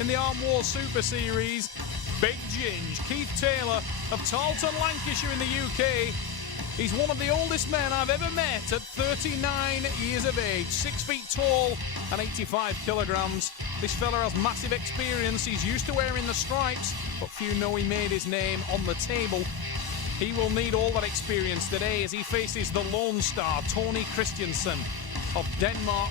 in the Arm War Super Series. Big Ginge, Keith Taylor of Tarleton, Lancashire in the UK. He's one of the oldest men I've ever met at 39 years of age, 6 feet tall and 85 kilograms. This fella has massive experience. He's used to wearing the stripes, but few know he made his name on the table. He will need all that experience today as he faces the Lone Star, Tony Christensen of Denmark.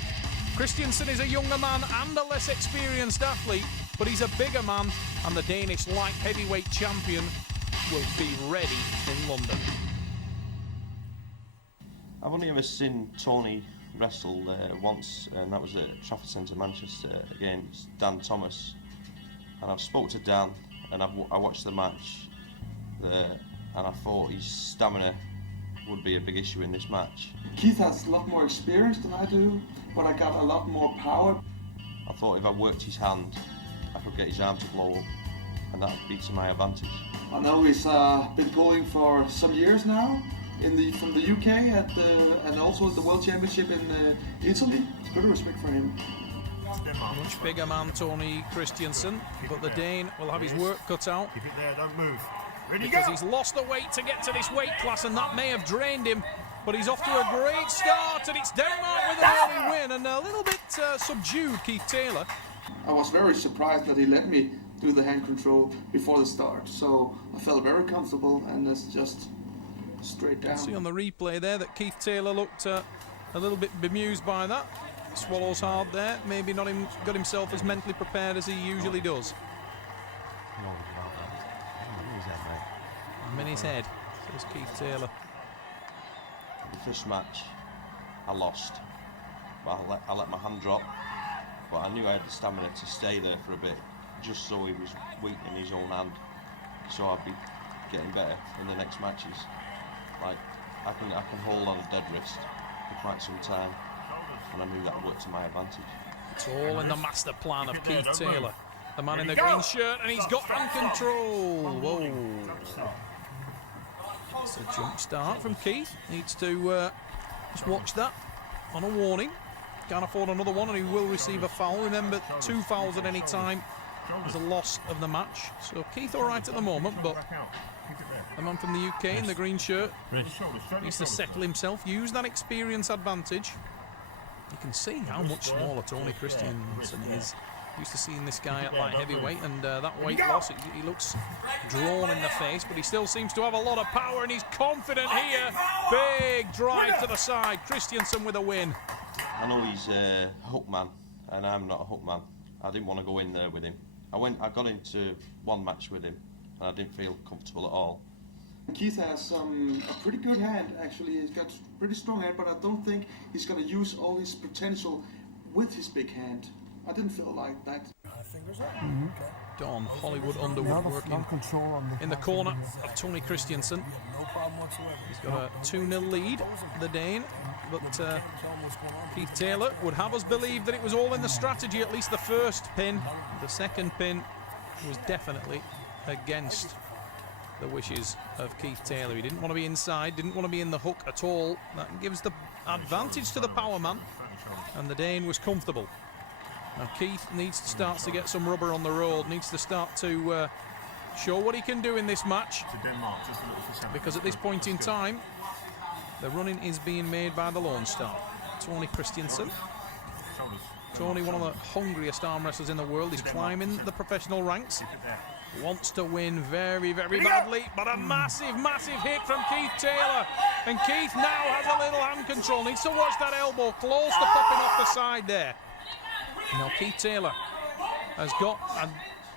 Christensen is a younger man and a less experienced athlete, but he's a bigger man, and the Danish light heavyweight champion will be ready in London. I've only ever seen Tony wrestle once, and that was at Trafford Centre, Manchester, against Dan Thomas. And I've spoke to Dan, and I watched the match there, and I thought his stamina would be a big issue in this match. Keith has a lot more experience than I do, but I got a lot more power. I thought if I worked his hand, I could get his arm to blow up, and that would be to my advantage. I know he's been pulling for some years now, from the UK and also the World Championship in Italy. It's good respect for him. Much bigger man, Tony Christensen, but the Dane will have his work cut out. Keep it there, don't move. Because he's lost the weight to get to this weight class, and that may have drained him. But he's off to a great start, and it's Denmark with an early win, and a little bit subdued, Keith Taylor. I was very surprised that he let me do the hand control before the start, so I felt very comfortable, and it's just straight down. See on the replay there that Keith Taylor looked a little bit bemused by that. Swallows hard there, maybe not got himself as mentally prepared as he usually does. I'm in his head, says Keith Taylor. The first match, I lost, but I let my hand drop, but I knew I had the stamina to stay there for a bit, just so he was weak in his own hand, so I'd be getting better in the next matches. Like, I can hold on a dead wrist for quite some time, and I knew that would work to my advantage. It's all in the master plan of Keith Taylor, the man in the green shirt, and he's got hand control. Whoa. It's a jump start from Keith. Needs to just watch that on a warning. Can't afford another one, and he will receive a foul. Remember, 2 fouls at any time is a loss of the match. So Keith all right at the moment, but the man from the UK in the green shirt needs to settle himself, use that experience advantage. You can see how much smaller Tony Christensen is. Used to seeing this guy at light heavyweight, and that weight loss, he looks drawn in the face, but he still seems to have a lot of power, and he's confident here. Big drive to the side. Christensen with a win. I know he's a hook man, and I'm not a hook man. I didn't want to go in there with him. I got into one match with him, and I didn't feel comfortable at all. Keith has a pretty good hand, actually. He's got pretty strong hand, but I don't think he's going to use all his potential with his big hand. I didn't feel like that. Don Hollywood Underwood working in the corner of Tony Christensen. He's got a 2-0 lead, the Dane, but Keith Taylor would have us believe that it was all in the strategy, at least the first pin. The second pin was definitely against the wishes of Keith Taylor. He didn't want to be inside, didn't want to be in the hook at all. That gives the advantage to the power man, and the Dane was comfortable. Now Keith needs to start to get some rubber on the road, needs to start to show what he can do in this match, because at this point in time the running is being made by the Lone Star, Tony Christensen. Tony, one of the hungriest arm wrestlers in the world, is climbing the professional ranks, wants to win very, very badly, but a massive, massive hit from Keith Taylor, and Keith now has a little hand control, needs to watch that elbow close to popping off the side there. Now Keith Taylor has got a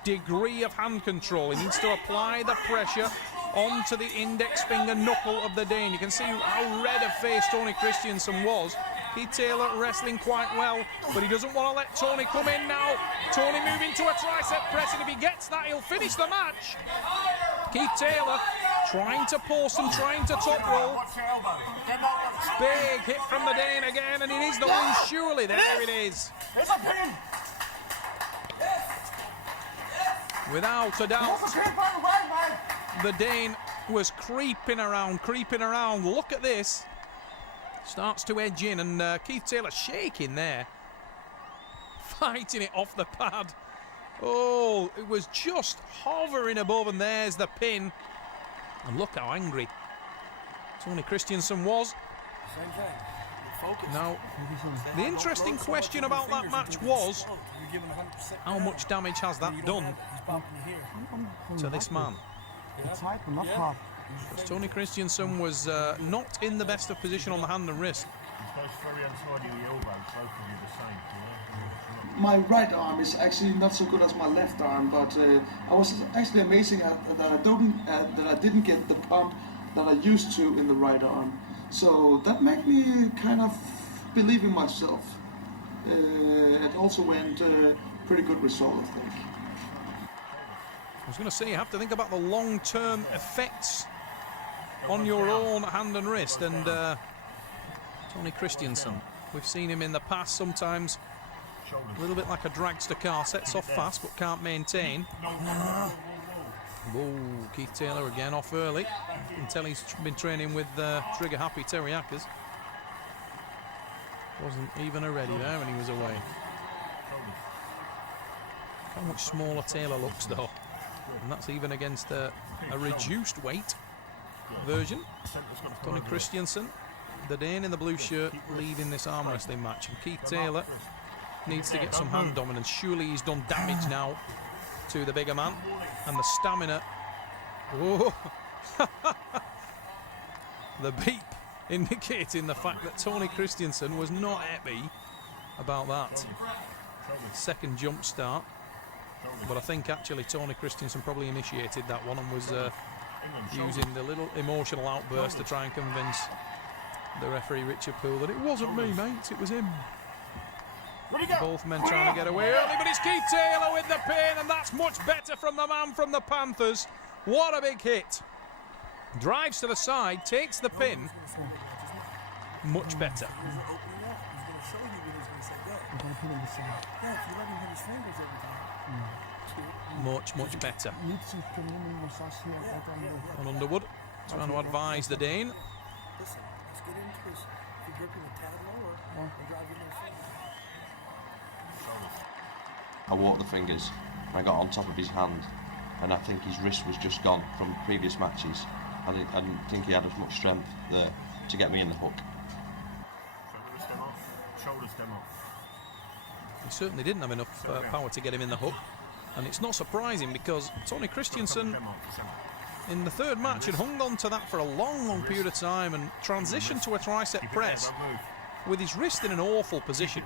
degree of hand control. He needs to apply the pressure onto the index finger knuckle of the Dane. You can see how red of face Tony Christensen was. Keith Taylor wrestling quite well, but he doesn't want to let Tony come in now. Tony moving to a tricep press, and if he gets that, he'll finish the match. Keith Taylor trying to post and trying to top roll. Big hit from the Dane again, and it is the win, surely. There it is. Without a doubt, the Dane was creeping around. Look at this. Starts to edge in, and Keith Taylor shaking there. Fighting it off the pad. Oh, it was just hovering above, and there's the pin. And look how angry Tony Christensen was. Same thing. Now, the interesting question about that match was, how much damage has that done to this man? Because Tony Christensen was not in the best of position on the hand and wrist. My right arm is actually not so good as my left arm, but I was actually amazing that I didn't get the pump that I used to in the right arm. So that made me kind of believe in myself. It also went pretty good result, I think. I was going to say, you have to think about the long-term effects on your own hand and wrist. And Tony Christensen, we've seen him in the past sometimes a little bit like a dragster car, sets off fast but can't maintain. Whoa, Keith Taylor again off early. You can tell he's been training with trigger-happy teriyakis. Wasn't even ready there when he was away. How much smaller Taylor looks though. And that's even against a reduced weight version. Tony Christensen, the Dane in the blue shirt, leading this arm wrestling match. And Keith Taylor needs to get some hand dominance. Surely he's done damage now to the bigger man. And the stamina. Oh. The beep indicating the fact that Tony Christensen was not happy about that second jump start. But I think actually Tony Christensen probably initiated that one and was using the little emotional outburst to try and convince the referee Richard Poole that it wasn't me, mate, it was him. Both men trying to get away early, but it's Keith Taylor with the pin, and that's much better from the man from the Panthers. What a big hit. Drives to the side, takes the pin. Much better. Much, much better. And Underwood trying to advise the Dane. I walked the fingers and I got on top of his hand, and I think his wrist was just gone from previous matches. I didn't think he had as much strength there to get me in the hook. He certainly didn't have enough power to get him in the hook, and it's not surprising because Tony Christensen in the third match had hung on to that for a long period of time and transitioned to a tricep press with his wrist in an awful position.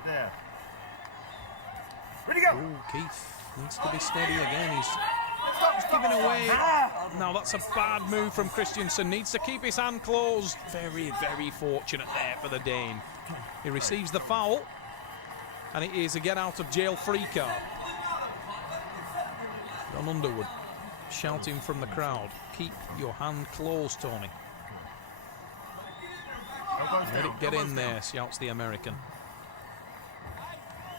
Oh, Keith needs to be steady again. He's giving away. Now that's a bad move from Christensen. Needs to keep his hand closed. Very, very fortunate there for the Dane. He receives the foul, and it is a get-out-of-jail-free card. Don Underwood shouting from the crowd, keep your hand closed, Tony. Let it get in there, shouts the American.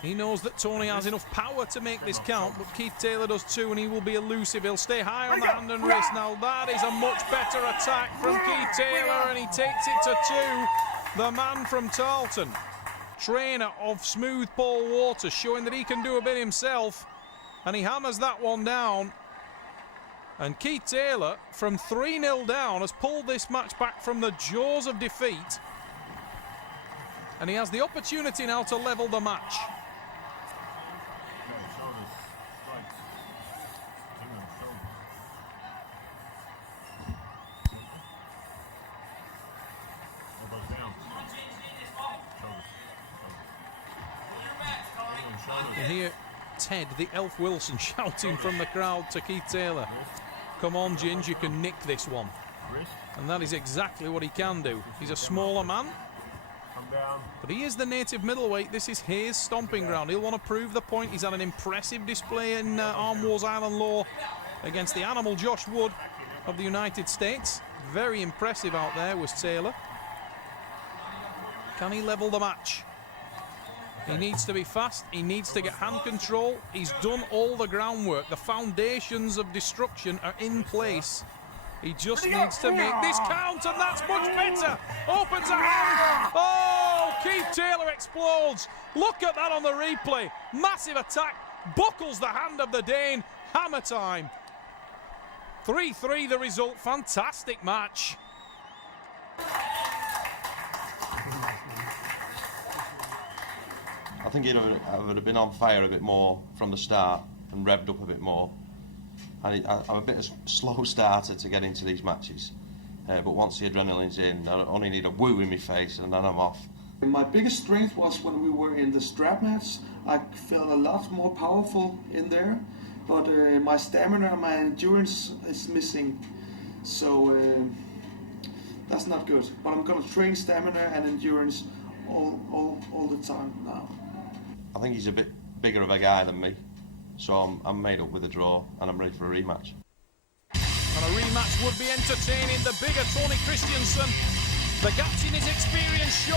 He knows that Tony has enough power to make this count, but Keith Taylor does too, and he will be elusive. He'll stay high on the hand and wrist. Now that is a much better attack from Keith Taylor, and he takes it to 2. The man from Tarleton, trainer of Smooth Paul Waters, showing that he can do a bit himself, and he hammers that one down. And Keith Taylor, from 3-0 down, has pulled this match back from the jaws of defeat, and he has the opportunity now to level the match. And here, Ted, the Elf Wilson, shouting from the crowd to Keith Taylor. Come on, Ginge, you can nick this one. And that is exactly what he can do. He's a smaller man, but he is the native middleweight. This is his stomping ground. He'll want to prove the point. He's had an impressive display in Arm Wars Island Law against the animal Josh Wood of the United States. Very impressive out there was Taylor. Can he level the match? He needs to be fast. He needs to get hand control. He's done all the groundwork. The foundations of destruction are in place. He just needs to make this count, and that's much better. Opens a hand. Oh, Keith Taylor explodes. Look at that on the replay. Massive attack. buckles the hand of the Dane. Hammer time. 3-3 the result. Fantastic match. I think I would have been on fire a bit more from the start and revved up a bit more. I'm a bit of a slow starter to get into these matches, but once the adrenaline's in, I only need a woo in my face and then I'm off. My biggest strength was when we were in the strap match. I felt a lot more powerful in there, but my stamina and my endurance is missing, so that's not good. But I'm going to train stamina and endurance all the time now. I think he's a bit bigger of a guy than me, so I'm made up with a draw and I'm ready for a rematch. And a rematch would be entertaining. The bigger Tony Christensen, the gaps in his experience show.